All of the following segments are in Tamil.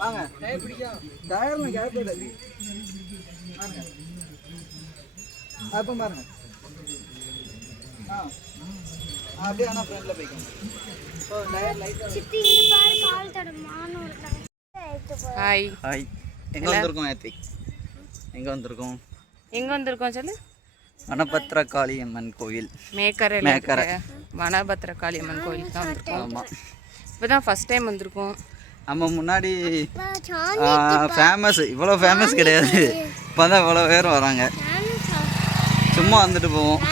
வாங்க டயர்லாம் கேப் அப்போ பாருங்க. அப்படியே ஆனால் ஃப்ரெண்டில் போய்க்கணும். ஸோ டயர் லைட்டாக ஹாய் ஹாய். எங்கே வந்திருக்கோம் ஏத்திக்? எங்கே வந்திருக்கோம் சொல்லு. வனபத்ரகாளி அம்மன் கோயில் மேக்கரை வனபத்ரகாளி அம்மன் கோயில் தான் வந்திருக்கோம். ஆமாம், இப்போ தான் ஃபஸ்ட் டைம் வந்திருக்கோம். நம்ம முன்னாடி ஃபேமஸ், இவ்வளோ ஃபேமஸ் கிடையாது. இப்போ தான் இவ்வளோ பேர் வராங்க. சும்மா வந்துட்டு போவோம்.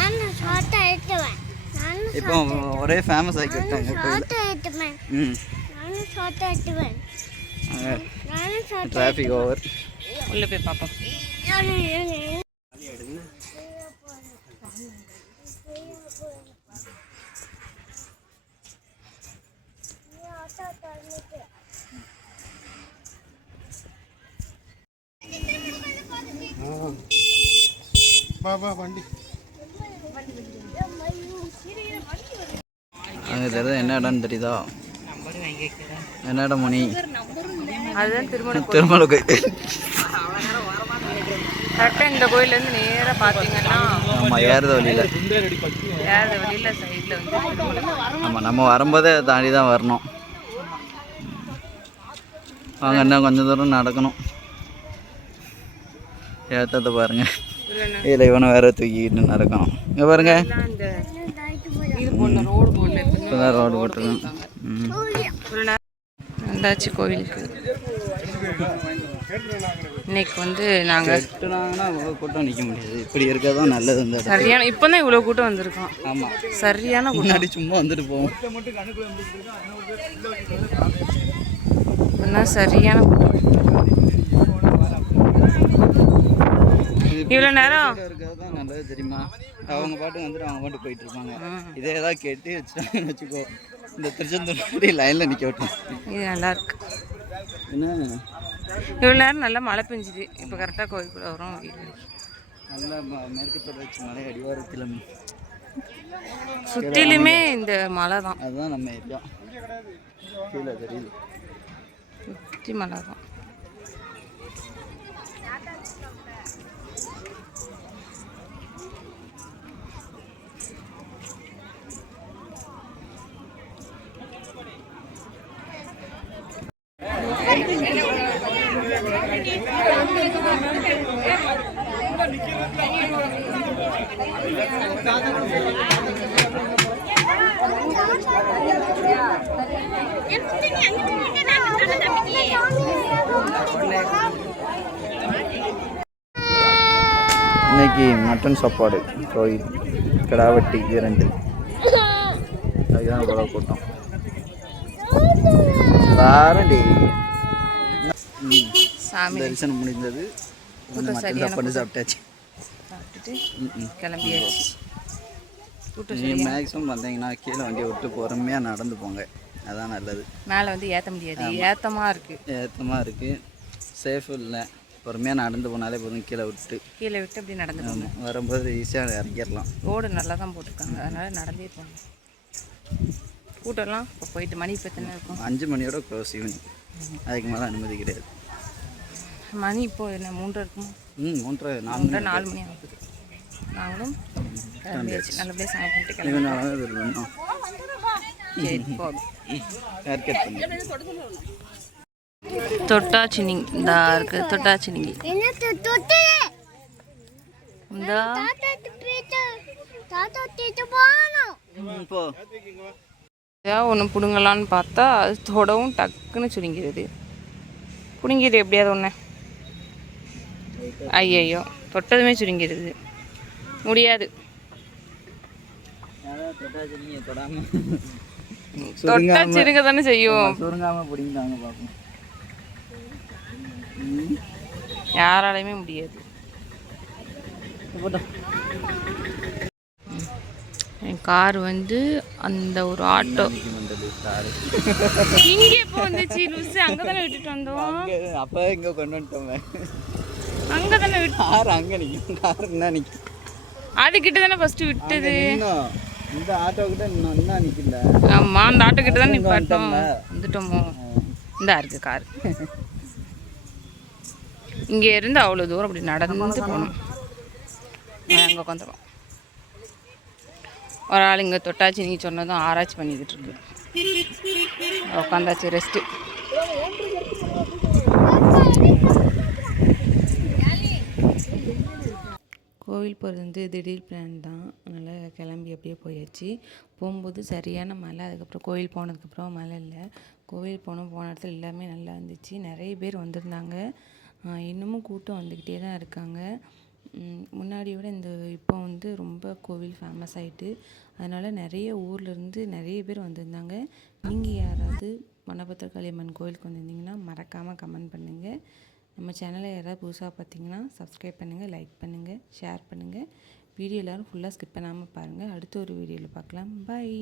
இப்போ ஒரே ஃபேமஸ் ஆக்கி விட்டாங்க கோயில். Traffic over. உள்ளே போய் பார்ப்போம். அங்கே தெரியுது என்ன இடம்னு தெரியுதா? என்ன இடம் மணி? அதுதான் திருமலை கோயில். கரெக்டாக இந்த கோயிலேருந்து நேராக பார்த்தீங்கன்னா ஆமாம், ஏறுத வழியில் சைடில் வந்து ஆமாம், நம்ம வரும்போதே தாண்டி தான் வரணும். வாங்க, இன்னும் கொஞ்சம் தூரம் நடக்கணும். ஏற்றத்தை பாருங்க. இதில் இவனை வேற தூக்கிட்டு நடக்கணும். இங்கே பாருங்க, இப்போ தான் ரோடு போட்டுருக்கோம். வந்தாச்சு கோவிலுக்கு. இன்னைக்கு வந்து நாங்கள் கட்டுனாங்கன்னா அவ்வளோ கூட்டம் நிற்க முடியாது. இப்படி இருக்கதான் நல்லது. இந்த சரியான இப்போ தான் இவ்வளோ கூட்டம் வந்திருக்கோம். ஆமாம், சரியான முன்னாடி சும்மா வந்துட்டு போவோம். இப்போதான் சரியான கூட்டம். இவ்வளோ நேரம் இருக்கிறது தான் நல்லது தெரியுமா? அவங்க பாட்டு வந்துட்டு அவங்க பாட்டு போயிட்டு இருப்பாங்க. இதே ஏதாவது கேட்டு வச்சுட்டாங்கன்னு வச்சுக்கோ, இந்த திருச்செந்தூர் லைனில் நிற்க விட்டோம். இது நல்லா இருக்கு. என்ன இவ்வளோ நேரம் நல்லா மழை பெஞ்சுது. இப்போ கரெக்டாக கோயிலுக்குள்ள வரும். நல்லா மேற்கு தொடர்ச்சி மலை அடிவாரத்தில் சுற்றிலுமே இந்த மலை தான். அதுதான் நம்ம ஏரியா. கீழே தெரியுது, சுற்றி மலை தான். இன்னைக்கு மட்டன் சாப்பாடு கோயில், கிடாவட்டி 2. அதுதான் இவ்வளோ கூட்டம். வாரண்டி தரிசனம் முடிந்தது. மட்டன் சாப்பாடு சாப்பிட்டாச்சு, கிளம்பியாச்சு. நீங்கள் மேக்ஸிமம் வந்தீங்கன்னா கீழே வண்டியை விட்டு பொறுமையாக நடந்து போங்க, அதான் நல்லது. மேலே வந்து ஏற்ற முடியாது, ஏற்றமாக இருக்குது, சேஃப் இல்லை. பொறுமையாக நடந்து போனாலே போதும். கீழே விட்டு அப்படி நடந்து போகணும். வரும்போது ஈஸியாக இறங்கிடலாம். ரோடு நல்லா தான் போட்டிருக்காங்க, அதனால் நடந்தே போகணும். கூட்டம்லாம் இப்போ போயிட்டு மணி இப்போ எத்தனை இருக்கும்? 5 மணியோட க்ளோஸ் ஈவினிங். அதுக்கு மேலே அனுமதி கிடையாது. மணி இப்போ என்ன 3 இருக்குமா? 3:30 4 மணி ஆகுது. நாங்களும் கிளம்பியாச்சு. நல்லபடியாக சாமி கும்பிட்டு கிளம்பி தொட்டாச்சினி இந்தா இருக்கு. தொட்டாச்சினி இந்தா ஒன்று பிடுங்கலான்னு பார்த்தா அது தொடவும் டக்குன்னு சுருங்கிடுது. பிடுங்கிடு எப்படியாவது ஒன்று. ஐயோ, தொட்டதுமே சுருங்கிடுது, முடியாது. தொட்டா சிறுங்க தானே செய்யும். சுருங்காம பிடிங்காங்க பார்ப்போம். யாராலையுமே முடியாது. என் கார் வந்து அந்த ஒரு ஆட்டோ இங்கே இப்போ வந்துச்சு. லூசு அங்கே தானே விட்டுட்டு வந்தோம். அப்போ இங்கே கொண்டு வந்துட்டோங்க. அங்கே தானே விட்டு கார் அங்கே நிற்கும். கார் என்ன நிற்கும்? அதுக்கிட்ட தானே ஃபஸ்ட்டு விட்டது. இந்த ஆட்டோ கிட்ட இன்னும் நிற்கல. ஆமாம், அந்த ஆட்டோக்கிட்ட தான் நிப்பாட்டோம். வந்துட்டோம்ல. வந்துட்டோமோ? இந்தா இருக்கு கார். இங்கே இருந்து அவ்வளோ தூரம் அப்படி நடந்து போகணும். அங்கே உட்காந்துரும். ஒரு ஆள் இங்கே தொட்டாச்சு, நீ சொன்னதும் ஆராய்ச்சி பண்ணிக்கிட்டு இருக்கு. உட்காந்தாச்சு ரெஸ்ட்டு. கோவில் போகிறது வந்து திடீர் பிளான் தான். அதனால் கிளம்பி அப்படியே போயாச்சு. போகும்போது சரியான மழை. அதுக்கப்புறம் கோவில் போனதுக்கப்புறம் மழை இல்லை. கோவில் போன இடத்துல எல்லாமே நல்லா இருந்துச்சு. நிறைய பேர் வந்திருந்தாங்க. இன்னமும் கூட்டம் வந்துக்கிட்டே தான் இருக்காங்க. முன்னாடி விட இப்போ வந்து ரொம்ப கோவில் ஃபேமஸ் ஆகிட்டு, அதனால் நிறைய ஊர்லேருந்து நிறைய பேர் வந்திருந்தாங்க. நீங்கள் யாராவது வனபத்திரகாளி அம்மன் கோவிலுக்கு வந்திருந்தீங்கன்னா மறக்காமல் கமெண்ட் பண்ணுங்கள். நம்ம சேனலை யாராவது புதுசாக பார்த்தீங்கன்னா சப்ஸ்கிரைப் பண்ணுங்கள், லைக் பண்ணுங்கள், ஷேர் பண்ணுங்கள். வீடியோ எல்லோரும் ஃபுல்லாக ஸ்கிப் பண்ணாமல் பாருங்கள். அடுத்த ஒரு வீடியோவில் பார்க்கலாம். பாய்.